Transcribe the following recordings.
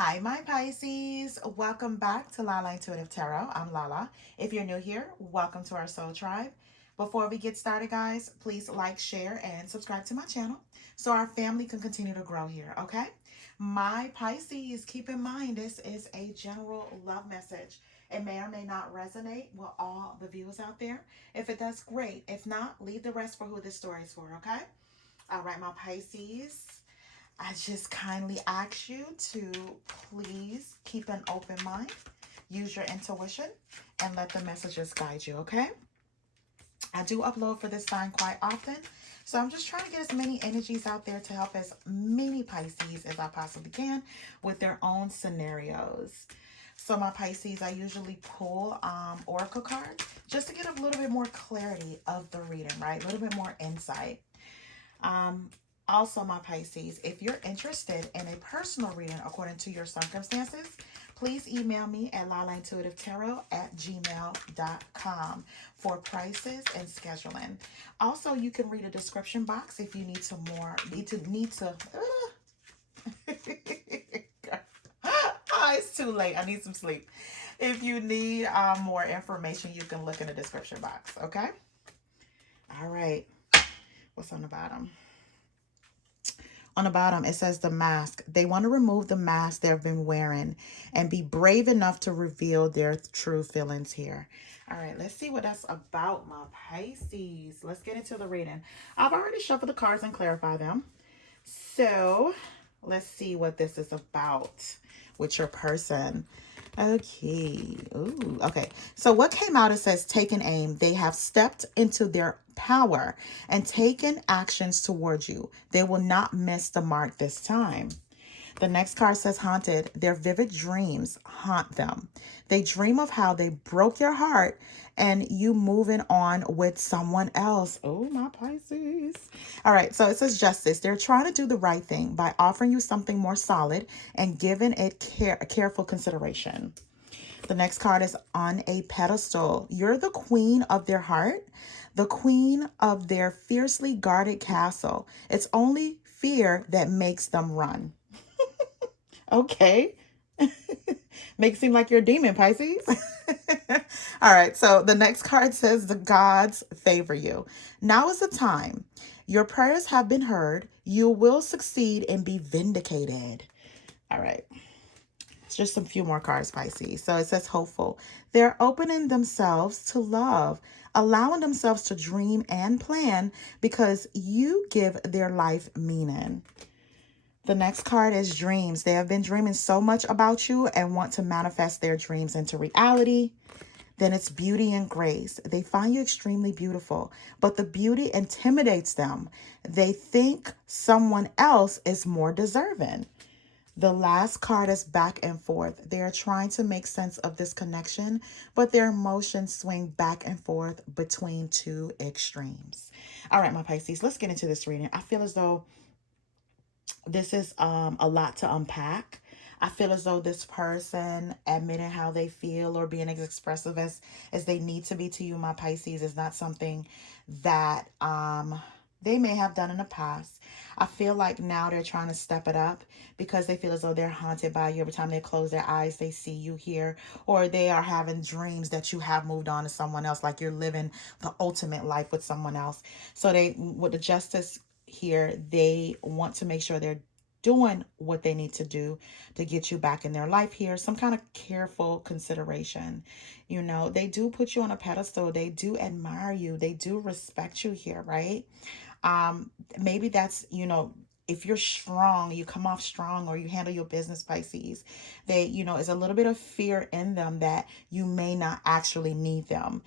Hi, my Pisces. Welcome back to Lala Intuitive Tarot. I'm Lala. If you're new here, welcome to our soul tribe. Before we get started, guys, please like, share, and subscribe to my channel so our family can continue to grow here, okay? My Pisces, keep in mind this is a general love message. It may or may not resonate with all the viewers out there. If it does, great. If not, leave the rest for who this story is for, okay? All right, my Pisces. I just kindly ask you to please keep an open mind, use your intuition, and let the messages guide you, okay? I do upload for this sign quite often, so I'm just trying to get as many energies out there to help as many Pisces as I possibly can with their own scenarios. So my Pisces, I usually pull oracle cards just to get a little bit more clarity of the reading, right? A little bit more insight. Um, Also, my Pisces, if you're interested in a personal reading according to your circumstances, please email me at lalaintuitivetarot@gmail.com for prices and scheduling. Also, you can read a description box if you need some more. Oh, it's too late. I need some sleep. If you need more information, you can look in the description box. Okay. All right. What's on the bottom? On the bottom, it says the mask. They want to remove the mask they've been wearing and be brave enough to reveal their true feelings here. All right, let's see what that's about, my Pisces. Let's get into the reading. I've already shuffled the cards and clarified them. So let's see what this is about with your person. Okay. Ooh, okay. So what came out, it says taken aim. They have stepped into their power and taken actions towards you. They will not miss the mark this time. The next card says haunted. Their vivid dreams haunt them. They dream of how they broke your heart and you moving on with someone else. Oh, my Pisces. All right, so it says justice. They're trying to do the right thing by offering you something more solid and giving it careful consideration. The next card is on a pedestal. You're the queen of their heart, the queen of their fiercely guarded castle. It's only fear that makes them run. Okay. Make it seem like you're a demon, Pisces. All right. So the next card says the gods favor you. Now is the time. Your prayers have been heard. You will succeed and be vindicated. All right. It's just some few more cards, Pisces. So it says hopeful. They're opening themselves to love, allowing themselves to dream and plan because you give their life meaning. The next card is dreams. They have been dreaming so much about you and want to manifest their dreams into reality. Then it's beauty and grace. They find you extremely beautiful, but the beauty intimidates them. They think someone else is more deserving. The last card is back and forth. They are trying to make sense of this connection, but their emotions swing back and forth between two extremes. All right, my Pisces, let's get into this reading. I feel as though this is a lot to unpack. I feel as though this person admitting how they feel or being as expressive as they need to be to you, my Pisces, is not something that they may have done in the past. I feel like now they're trying to step it up because they feel as though they're haunted by you. Every time they close their eyes, they see you here, or they are having dreams that you have moved on to someone else, like you're living the ultimate life with someone else. So they, with the justice here, they want to make sure they're doing what they need to do to get you back in their life here. Some kind of careful consideration. You know, they do put you on a pedestal. They do admire you. They do respect you here, right? Maybe that's, if you're strong, you come off strong, or you handle your business, Pisces, they, is a little bit of fear in them that you may not actually need them,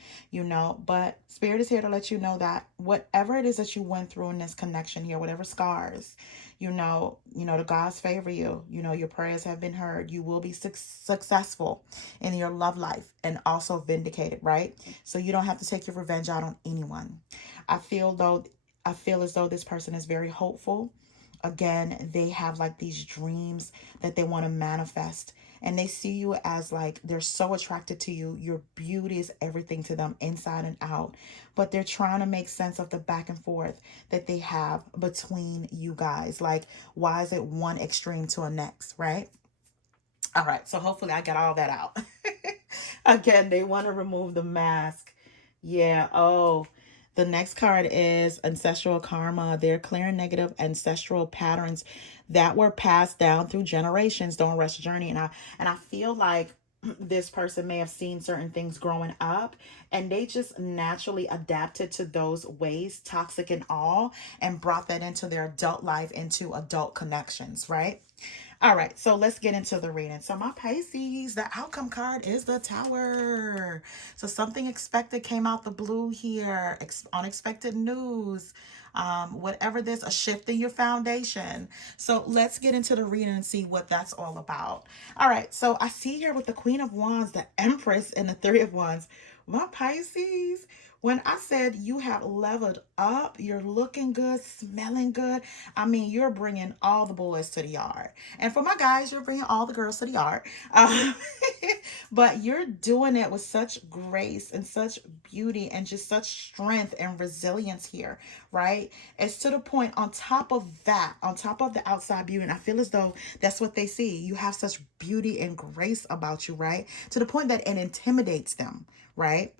but Spirit is here to let you know that whatever it is that you went through in this connection here, whatever scars, the gods favor you. Your prayers have been heard. You will be successful in your love life and also vindicated, right? So you don't have to take your revenge out on anyone. I feel as though this person is very hopeful. Again, they have like these dreams that they want to manifest, and they see you as like, they're so attracted to you. Your beauty is everything to them, inside and out. But they're trying to make sense of the back and forth that they have between you guys. Like, why is it one extreme to a next, right? All right, so hopefully I got all that out. Again, they want to remove the mask. Yeah. Oh, the next card is ancestral karma. They're clearing negative ancestral patterns that were passed down through generations during Rush journey. And I feel like this person may have seen certain things growing up and they just naturally adapted to those ways, toxic and all, and brought that into their adult life, into adult connections, right? All right, so let's get into the reading. So my Pisces, the outcome card is the Tower. So something expected came out the blue here. Unexpected news. Whatever this, a shift in your foundation. So let's get into the reading and see what that's all about. All right, so I see here with the Queen of Wands, the Empress, and the Three of Wands. My Pisces, when I said you have leveled up, you're looking good, smelling good. I mean, you're bringing all the boys to the yard. And for my guys, you're bringing all the girls to the yard. Um, but you're doing it with such grace and such beauty and just such strength and resilience here, right? It's to the point on top of that, on top of the outside beauty, and I feel as though that's what they see. You have such beauty and grace about you, right? To the point that it intimidates them, right?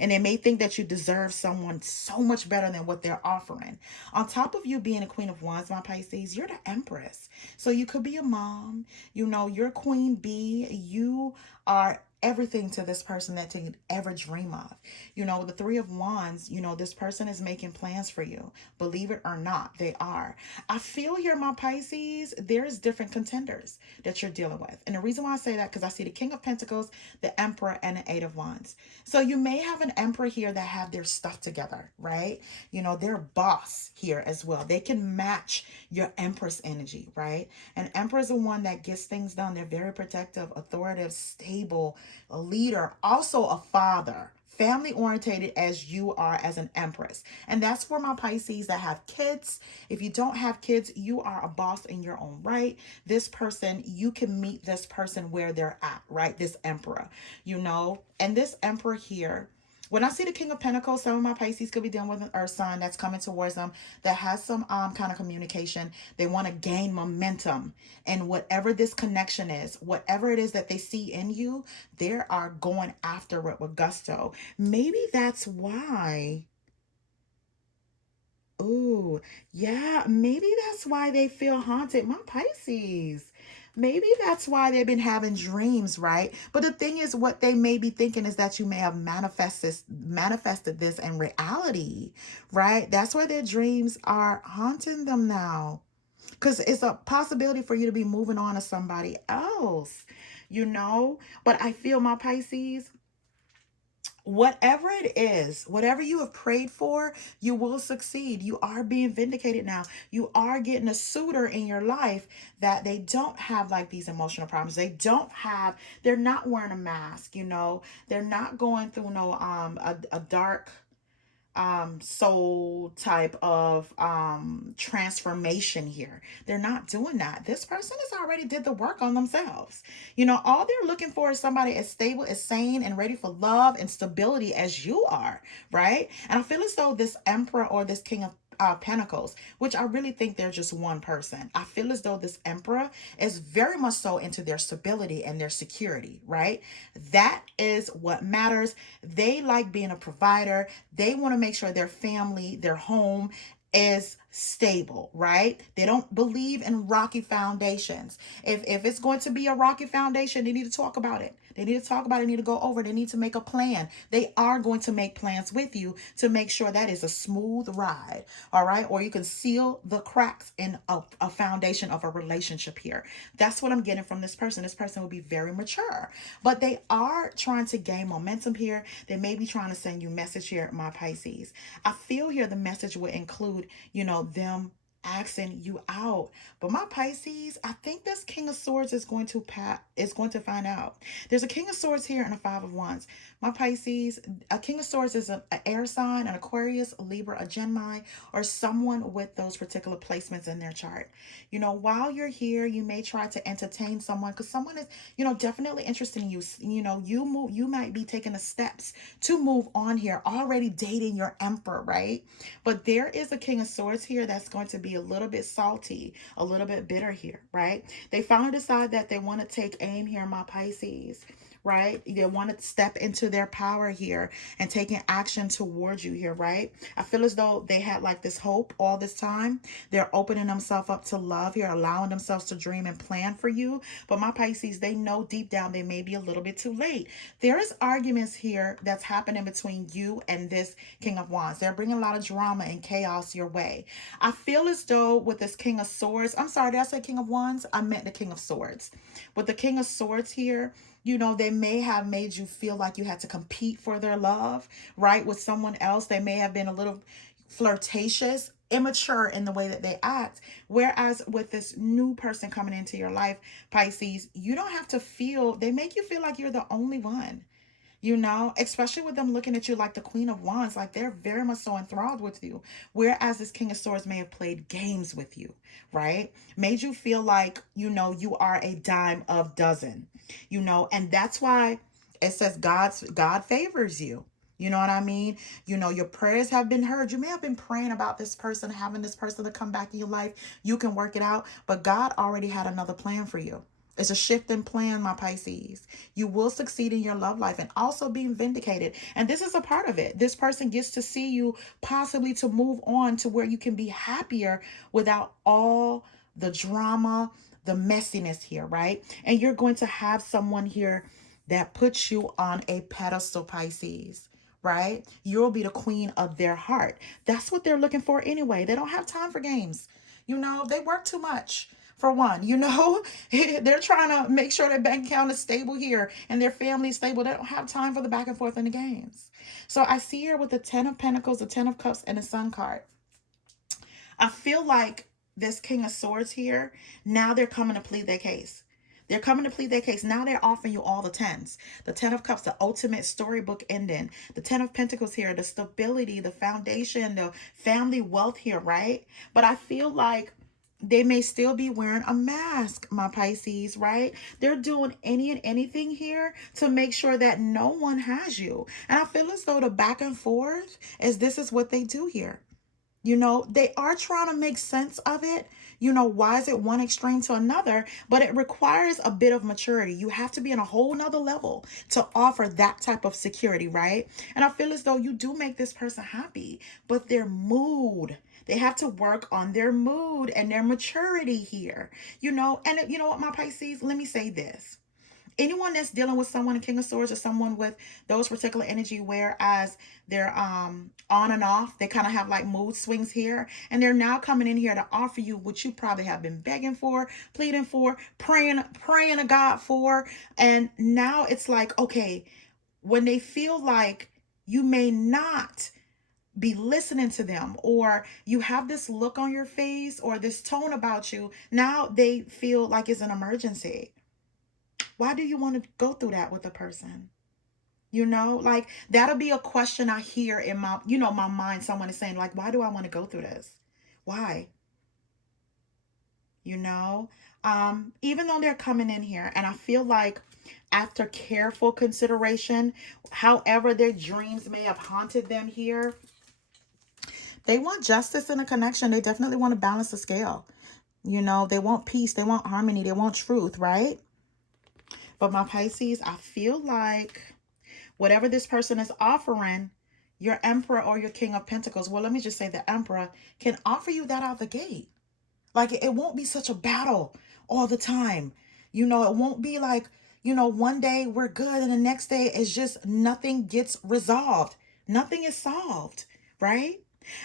And they may think that you deserve someone so much better than what they're offering. On top of you being a Queen of Wands, my Pisces, you're the Empress. So you could be a mom, you're Queen Bee, you are everything to this person that they could ever dream of. The Three of Wands, this person is making plans for you. Believe it or not, they are. I feel here, my Pisces, there's different contenders that you're dealing with. And the reason why I say that, because I see the King of Pentacles, the Emperor, and the Eight of Wands. So you may have an Emperor here that have their stuff together, right? They're boss here as well. They can match your Empress energy, right? And Emperor is the one that gets things done. They're very protective, authoritative, stable, a leader, also a father, family orientated as you are as an Empress. And that's for my Pisces that have kids. If you don't have kids, you are a boss in your own right. This person, you can meet this person where they're at, right? This Emperor, and this Emperor here, when I see the King of Pentacles, some of my Pisces could be dealing with an earth sign that's coming towards them that has some kind of communication. They want to gain momentum. And whatever this connection is, whatever it is that they see in you, they are going after it with gusto. Maybe that's why. Ooh, yeah, maybe that's why they feel haunted. My Pisces. Maybe that's why they've been having dreams, right? But the thing is, what they may be thinking is that you may have manifested this in reality, right? That's why their dreams are haunting them now. Because it's a possibility for you to be moving on to somebody else, you know? But I feel, my Pisces, whatever it is, whatever you have prayed for, you will succeed. You are being vindicated now. You are getting a suitor in your life that they don't have like these emotional problems. They're not wearing a mask, they're not going through no a dark soul type of transformation here. They're not doing that. This person has already did the work on themselves. All they're looking for is somebody as stable, as sane, and ready for love and stability as you are, right? And I feel as though this Emperor or this King of Pentacles, which I really think they're just one person. I feel as though this Emperor is very much so into their stability and their security, right? That is what matters. They like being a provider. They want to make sure their family, their home is stable, right? They don't believe in rocky foundations. If it's going to be a rocky foundation, they need to talk about it. They need to talk about it, need to go over it. They need to make a plan. They are going to make plans with you to make sure that is a smooth ride, all right? Or you can seal the cracks in a foundation of a relationship here. That's what I'm getting from this person. This person will be very mature, but they are trying to gain momentum here. They may be trying to send you a message here, my Pisces. I feel here the message will include, them asking you out. But my Pisces, I think this King of Swords is going to find out. There's a King of Swords here and a Five of Wands. My Pisces, a King of Swords is an air sign, an Aquarius, a Libra, a Gemini, or someone with those particular placements in their chart. While you're here, you may try to entertain someone because someone is, definitely interested in you. You might be taking the steps to move on here, already dating your Emperor, right? But there is a King of Swords here that's going to be be a little bit salty, a little bit bitter here, right? They finally decide that they want to take aim here, my Pisces, right? They want to step into their power here and taking action towards you here, right? I feel as though they had like this hope all this time. They're opening themselves up to love here, allowing themselves to dream and plan for you. But my Pisces, they know deep down they may be a little bit too late. There is arguments here that's happening between you and this King of Wands. They're bringing a lot of drama and chaos your way. I feel as though with this King of Swords, I'm sorry, did I say King of Wands? I meant the King of Swords. With the King of Swords here, you know, they may have made you feel like you had to compete for their love, right? With someone else, they may have been a little flirtatious, immature in the way that they act. Whereas with this new person coming into your life, Pisces, you don't have to feel, they make you feel like you're the only one. You know, especially with them looking at you like the Queen of Wands, like they're very much so enthralled with you. Whereas this King of Swords may have played games with you, right? Made you feel like, you know, you are a dime of dozen, you know, and that's why it says God favors you. You know what I mean? You know, your prayers have been heard. You may have been praying about this person, having this person to come back in your life. You can work it out, but God already had another plan for you. It's a shift in plan, my Pisces. You will succeed in your love life and also being vindicated. And this is a part of it. This person gets to see you possibly to move on to where you can be happier without all the drama, the messiness here, right? And you're going to have someone here that puts you on a pedestal, Pisces, right? You'll be the queen of their heart. That's what they're looking for anyway. They don't have time for games. You know, they work too much. For one, you know, they're trying to make sure their bank account is stable here and their family is stable. They don't have time for the back and forth in the games. So I see here with the 10 of Pentacles, the 10 of Cups, and the Sun card. I feel like this King of Swords here, now they're coming to plead their case. They're coming to plead their case. Now they're offering you all the 10s. The 10 of Cups, the ultimate storybook ending. The 10 of Pentacles here, the stability, the foundation, the family wealth here, right? But I feel like they may still be wearing a mask, my Pisces, right? They're doing any and anything here to make sure that no one has you. And I feel as though the back and forth is this is what they do here. You know, they are trying to make sense of it. You know, why is it one extreme to another? But it requires a bit of maturity. You have to be in a whole nother level to offer that type of security, right? And I feel as though you do make this person happy, but their mood, they have to work on their mood and their maturity here, you know. And you know what, my Pisces, let me say this. Anyone that's dealing with someone in King of Swords or someone with those particular energy, whereas they're on and off, they kind of have like mood swings here, and they're now coming in here to offer you what you probably have been begging for, pleading for, praying to God for. And now it's like, okay, when they feel like you may not be listening to them, or you have this look on your face or this tone about you, now they feel like it's an emergency. Why do you want to go through that with a person? You know, like that'll be a question I hear in my, you know, my mind. Someone is saying like, why do I want to go through this? Why? You know, even though they're coming in here, and I feel like after careful consideration, however their dreams may have haunted them here, they want justice in a connection. They definitely want to balance the scale. You know, they want peace. They want harmony. They want truth, right? But my Pisces, I feel like whatever this person is offering, your Emperor or your King of Pentacles, well, let me just say the Emperor can offer you that out the gate. Like, it won't be such a battle all the time. You know, it won't be like, you know, one day we're good and the next day it's just nothing gets resolved. Nothing is solved, right?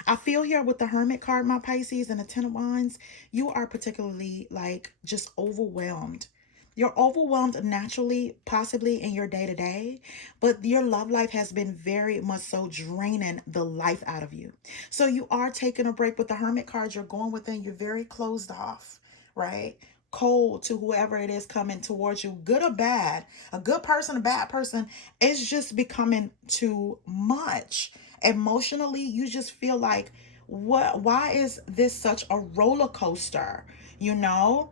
I feel here with the Hermit card, my Pisces, and the Ten of Wands, you are particularly like just overwhelmed. You're overwhelmed naturally, possibly in your day-to-day, but your love life has been very much so draining the life out of you. So you are taking a break with the Hermit card. You're going within. You're very closed off, right? Cold to whoever it is coming towards you, good or bad. A good person, a bad person, it's just becoming too much. Emotionally, you just feel like, why is this such a roller coaster? You know?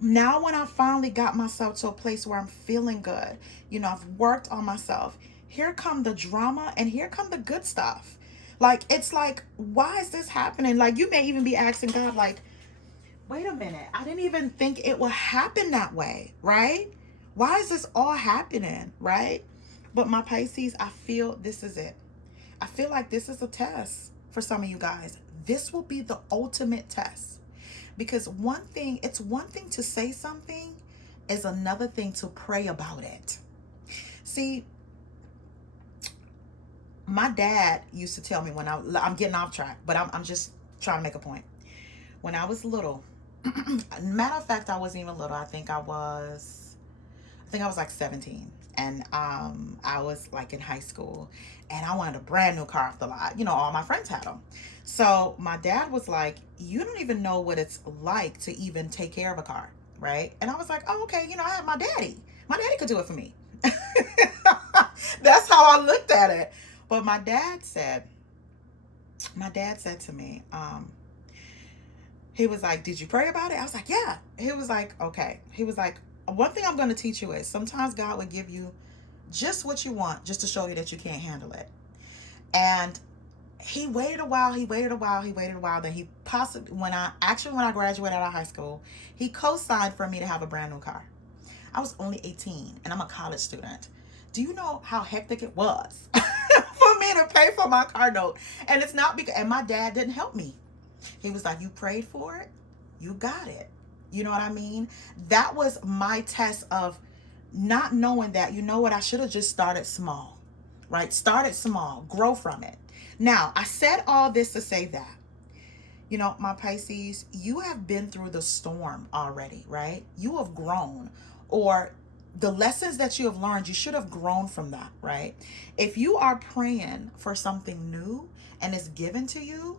Now when I finally got myself to a place where I'm feeling good, you know, I've worked on myself, here come the drama and here come the good stuff. Like, it's like, why is this happening? Like, you may even be asking God, like, wait a minute, I didn't even think it would happen that way, right? Why is this all happening, right? But my Pisces, I feel this is it. I feel like this is a test for some of you guys. This will be the ultimate test. Because it's one thing to say something, is another thing to pray about it. See, my dad used to tell me when I'm getting off track, but I'm just trying to make a point. When I was little, matter of fact, I wasn't even little. I think I was like 17, and I was like in high school, and I wanted a brand new car off the lot. You know, all my friends had them. So my dad was like, "You don't even know what it's like to even take care of a car, right?" And I was like, "Oh, okay. You know, I have my daddy. My daddy could do it for me." That's how I looked at it. But my dad said to me, he was like, "Did you pray about it?" I was like, "Yeah." He was like, "Okay." He was like, "One thing I'm going to teach you is sometimes God would give you just what you want, just to show you that you can't handle it." And he waited a while. Then he possibly, when I graduated out of high school, he co-signed for me to have a brand new car. I was only 18 and I'm a college student. Do you know how hectic it was for me to pay for my car note? And it's not because, and my dad didn't help me. He was like, "You prayed for it, you got it." You know what I mean? That was my test of not knowing that, you know what, I should have just started small, right? Started small, grow from it. Now, I said all this to say that, you know, my Pisces, you have been through the storm already, right? You have grown, or the lessons that you have learned, you should have grown from that, right? If you are praying for something new and it's given to you,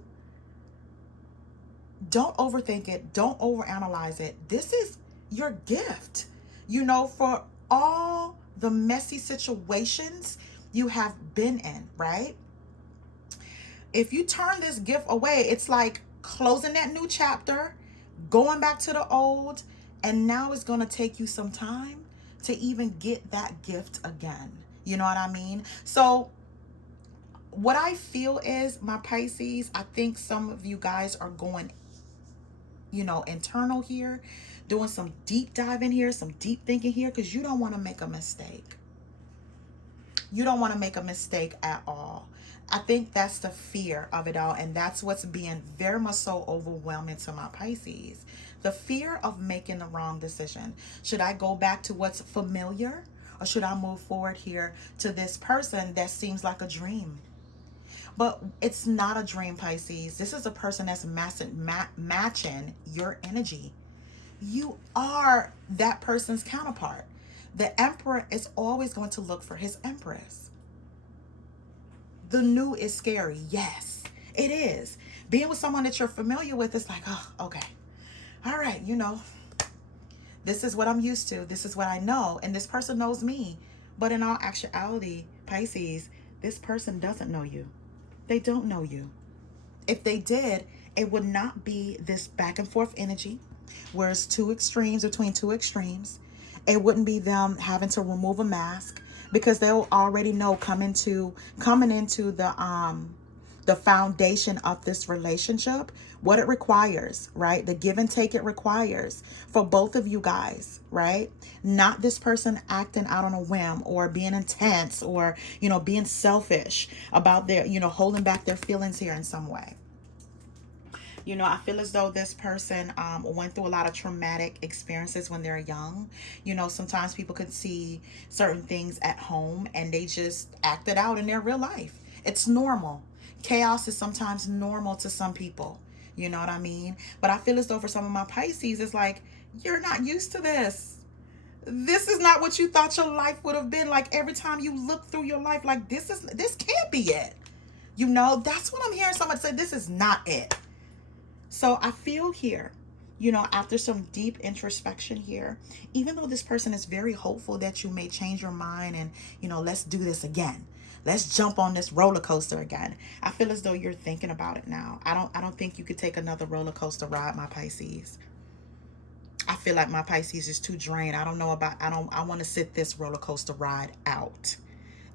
don't overthink it. Don't overanalyze it. This is your gift, you know, for all the messy situations you have been in, right? If you turn this gift away, it's like closing that new chapter, going back to the old, and now it's going to take you some time to even get that gift again. You know what I mean? So what I feel is, my Pisces, I think some of you guys are going, you know, internal here, doing some deep diving here, some deep thinking here, because you don't want to make a mistake. You don't want to make a mistake at all. I think that's the fear of it all, and that's what's being very much so overwhelming to my Pisces. The fear of making the wrong decision. Should I go back to what's familiar, or should I move forward here to this person that seems like a dream? But it's not a dream, Pisces. This is a person that's matching your energy. You are that person's counterpart. The emperor is always going to look for his empress. The new is scary. Yes, it is. Being with someone that you're familiar with is like, oh, okay. All right, you know, this is what I'm used to. This is what I know. And this person knows me. But in all actuality, Pisces, this person doesn't know you. They don't know you. If they did, it would not be this back and forth energy where it's two extremes between two extremes. It wouldn't be them having to remove a mask, because they'll already know coming into the foundation of this relationship, what it requires, right? The give and take it requires for both of you guys, right? Not this person acting out on a whim, or being intense, or, you know, being selfish about their, you know, holding back their feelings here in some way. You know, I feel as though this person went through a lot of traumatic experiences when they're young. You know, sometimes people could see certain things at home and they just act it out in their real life. It's normal. Chaos is sometimes normal to some people. You know what I mean? But I feel as though for some of my Pisces, it's like, you're not used to this. This is not what you thought your life would have been like. Every time you look through your life, like, this can't be it. You know, that's what I'm hearing somebody say. This is not it. So I feel here, you know, after some deep introspection here, even though this person is very hopeful that you may change your mind and, you know, let's do this again. Let's jump on this roller coaster again. I feel as though you're thinking about it now. I don't think you could take another roller coaster ride, my Pisces. I feel like my Pisces is too drained. I want to sit this roller coaster ride out.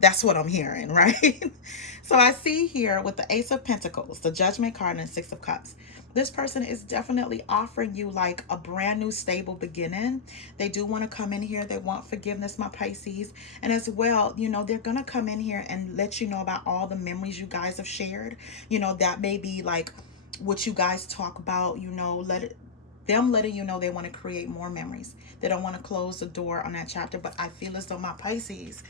That's what I'm hearing, right? So I see here with the Ace of Pentacles, the Judgment card, and Six of Cups. This person is definitely offering you like a brand new stable beginning. They do want to come in here. They want forgiveness, my Pisces. And as well, you know, they're going to come in here and let you know about all the memories you guys have shared. You know, that may be like what you guys talk about, you know, them letting you know they want to create more memories. They don't want to close the door on that chapter. But I feel as though my Pisces,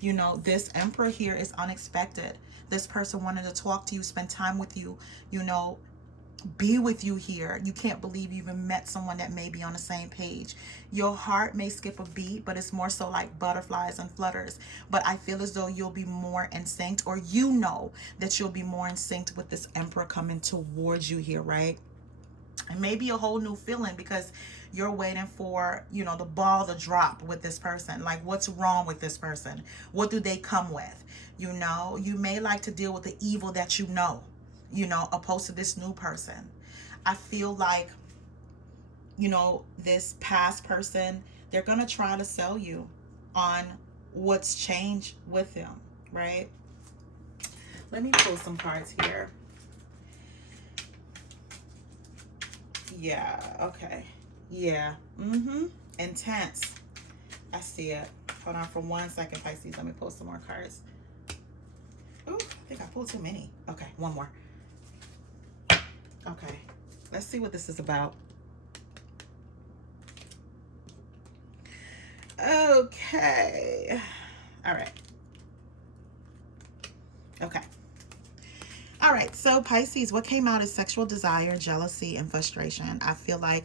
you know, this Emperor here is unexpected. This person wanted to talk to you, spend time with you, you know, be with you here. You can't believe you even met someone that may be on the same page. Your heart may skip a beat, but it's more so like butterflies and flutters. But I feel as though you'll be more in sync, or you know that you'll be more in sync with this Emperor coming towards you here, right? It may be a whole new feeling because you're waiting for, you know, the ball to drop with this person. Like, what's wrong with this person? What do they come with? You know, you may like to deal with the evil that you know, opposed to this new person. I feel like, you know, this past person, they're going to try to sell you on what's changed with them, right? Let me pull some cards here. Yeah, okay. Yeah. Intense. I see it. Hold on for 1 second, Pisces. Let me pull some more cards. Ooh, I think I pulled too many. Okay, one more. Okay. Let's see what this is about. Okay. All right. Okay. All right, so Pisces, what came out is sexual desire, jealousy, and frustration. I feel like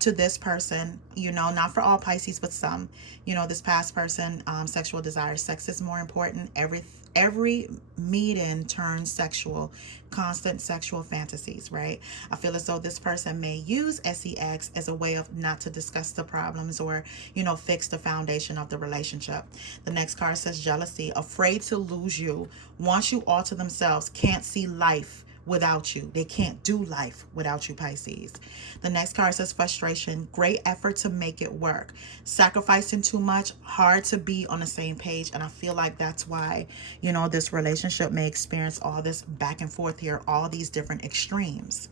to this person, you know, not for all Pisces, but some, you know, this past person, sexual desire, sex is more important. Every meeting turns sexual, constant sexual fantasies, right? I feel as though this person may use sex as a way of not to discuss the problems or, you know, fix the foundation of the relationship. The next card says jealousy, afraid to lose you, wants you all to themselves, can't see life without you. They can't do life without you, Pisces. The next card says frustration, great effort to make it work, sacrificing too much, hard to be on the same page. And I feel like that's why, you know, this relationship may experience all this back and forth here, all these different extremes.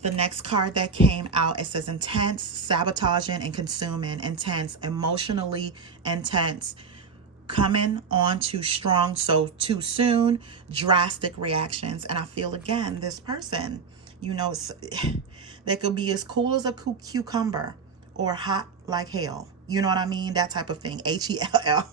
The next card that came out, it says intense, sabotaging and consuming, intense, emotionally intense, coming on too strong, so too soon, drastic reactions. And I feel, again, this person, you know, they could be as cool as a cucumber or hot like hell. You know what I mean? That type of thing. Hell.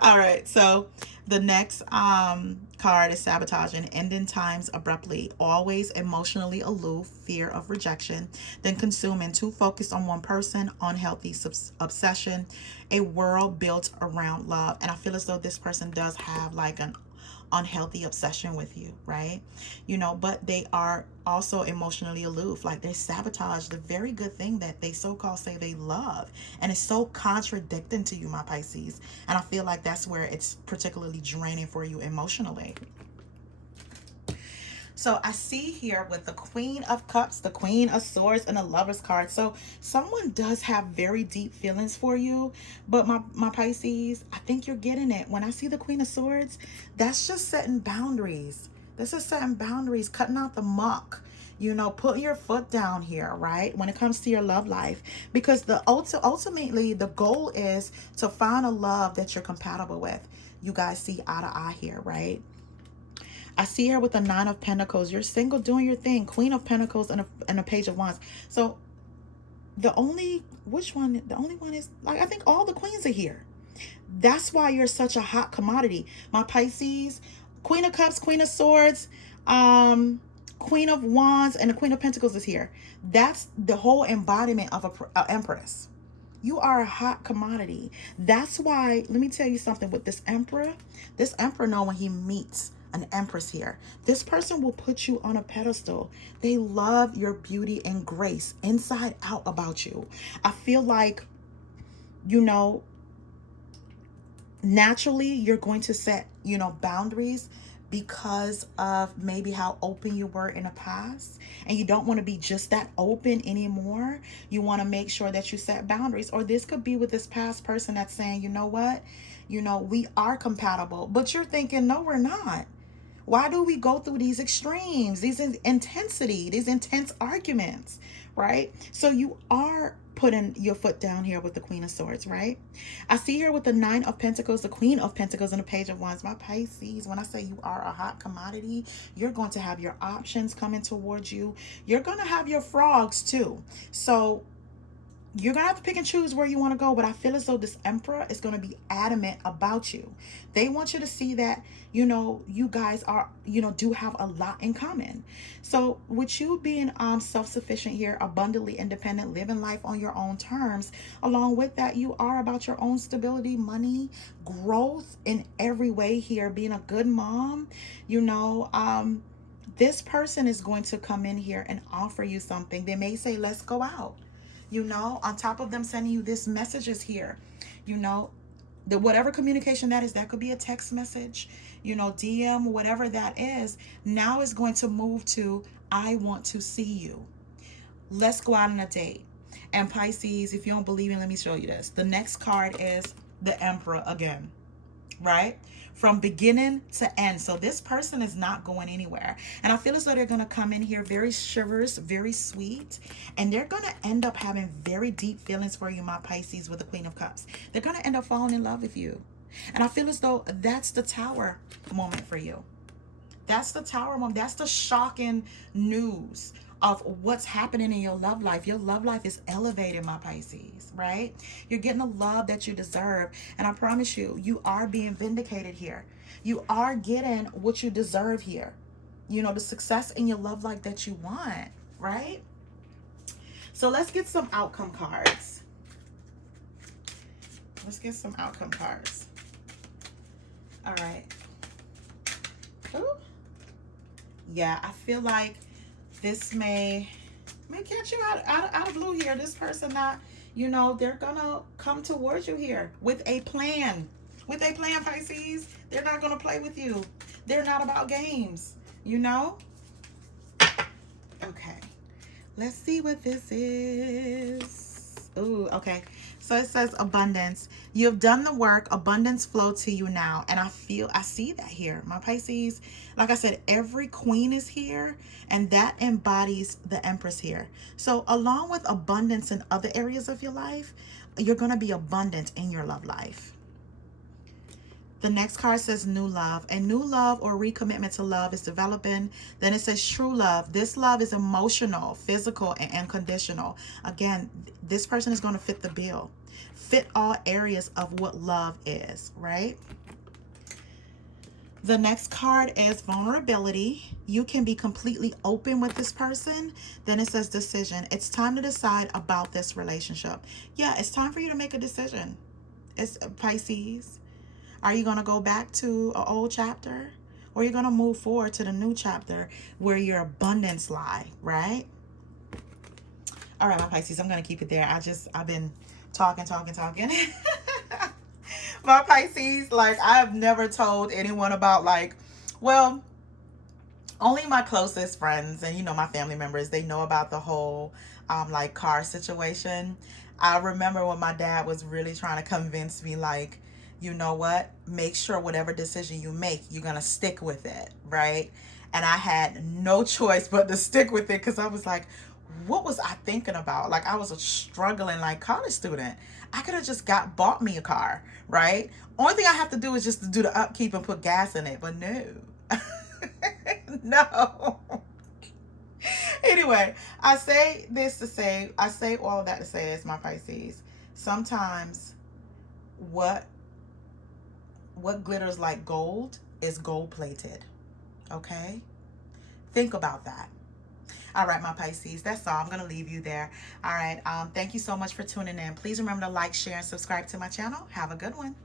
All right, so the next card is sabotaging, ending times abruptly, always emotionally aloof, fear of rejection, then consuming, too focused on one person, unhealthy obsession, a world built around love. And I feel as though this person does have like an unhealthy obsession with you, right? You know, but they are also emotionally aloof. Like, they sabotage the very good thing that they so-called say they love. And it's so contradicting to you, my Pisces. And I feel like that's where it's particularly draining for you emotionally. So I see here with the Queen of Cups, the Queen of Swords, and the Lover's card. So someone does have very deep feelings for you. But my Pisces, I think you're getting it. When I see the Queen of Swords, that's just setting boundaries. This is setting boundaries, cutting out the muck. You know, putting your foot down here, right? When it comes to your love life. Because ultimately, the goal is to find a love that you're compatible with. You guys see eye to eye here, right? I see her with the Nine of Pentacles. You're single, doing your thing. Queen of Pentacles and a Page of Wands. So the only one is, like, I think all the queens are here. That's why you're such a hot commodity. My Pisces, Queen of Cups, Queen of Swords, Queen of Wands, and the Queen of Pentacles is here. That's the whole embodiment of an Empress. You are a hot commodity. That's why, let me tell you something with this Emperor know when he meets an Empress here, this person will put you on a pedestal. They love your beauty and grace inside out about you. I feel like, you know, naturally you're going to set, you know, boundaries because of maybe how open you were in the past, and you don't want to be just that open anymore. You want to make sure that you set boundaries. Or this could be with this past person that's saying, you know what, we are compatible, but you're thinking, no, we're not. Why do we go through these extremes, these intensity, these intense arguments, right? So you are putting your foot down here with the Queen of Swords, right? I see here with the Nine of Pentacles, the Queen of Pentacles, and the Page of Wands. My Pisces, when I say you are a hot commodity, you're going to have your options coming towards you. You're going to have your frogs too. So you're going to have to pick and choose where you want to go, but I feel as though this Emperor is going to be adamant about you. They want you to see that, you guys are, do have a lot in common. So with you being self-sufficient here, abundantly independent, living life on your own terms, along with that, you are about your own stability, money, growth in every way here, being a good mom, this person is going to come in here and offer you something. They may say, let's go out. On top of them sending you this messages here, the whatever communication that is, that could be a text message, DM, whatever that is, now is going to move to, I want to see you. Let's go out on a date. And Pisces, if you don't believe me, let me show you this. The next card is the Emperor again, right? From beginning to end. So this person is not going anywhere. And I feel as though they're going to come in here very chivalrous, very sweet. And they're going to end up having very deep feelings for you, my Pisces, with the Queen of Cups. They're going to end up falling in love with you. And I feel as though that's the Tower moment for you. That's the Tower moment. That's the shocking news of what's happening in your love life. Your love life is elevated, my Pisces, right? You're getting the love that you deserve. And I promise you, you are being vindicated here. You are getting what you deserve here. The success in your love life that you want, right? So let's get some outcome cards. Let's get some outcome cards. All right. Ooh. Yeah, I feel like this may catch you out of blue here. This person not, they're gonna come towards you here with a plan. With a plan, Pisces. They're not gonna play with you. They're not about games, Okay. Let's see what this is. Ooh, okay. So it says abundance. You have done the work. Abundance flow to you now. And I see that here. My Pisces, like I said, every queen is here. And that embodies the Empress here. So along with abundance in other areas of your life, you're going to be abundant in your love life. The next card says new love. And new love or recommitment to love is developing. Then it says true love. This love is emotional, physical, and unconditional. Again, this person is going to fit the bill. Fit all areas of what love is, right? The next card is vulnerability. You can be completely open with this person. Then it says decision. It's time to decide about this relationship. Yeah, it's time for you to make a decision. It's Pisces. Are you going to go back to an old chapter? Or are you going to move forward to the new chapter where your abundance lie, right? All right, my Pisces, I'm going to keep it there. I've been talking. My Pisces, like, I have never told anyone about, like, well, only my closest friends and, my family members, they know about the whole, like, car situation. I remember when my dad was really trying to convince me, like, you know what? Make sure whatever decision you make, you're going to stick with it, right? And I had no choice but to stick with it because I was like, what was I thinking about? Like, I was a struggling, like, college student. I could have just bought me a car, right? Only thing I have to do is just to do the upkeep and put gas in it. But no. No. Anyway, I say all of that to say this, my Pisces. Sometimes what glitters like gold is gold plated. Okay? Think about that. All right, my Pisces, that's all. I'm going to leave you there. All right. Thank you so much for tuning in. Please remember to like, share, and subscribe to my channel. Have a good one.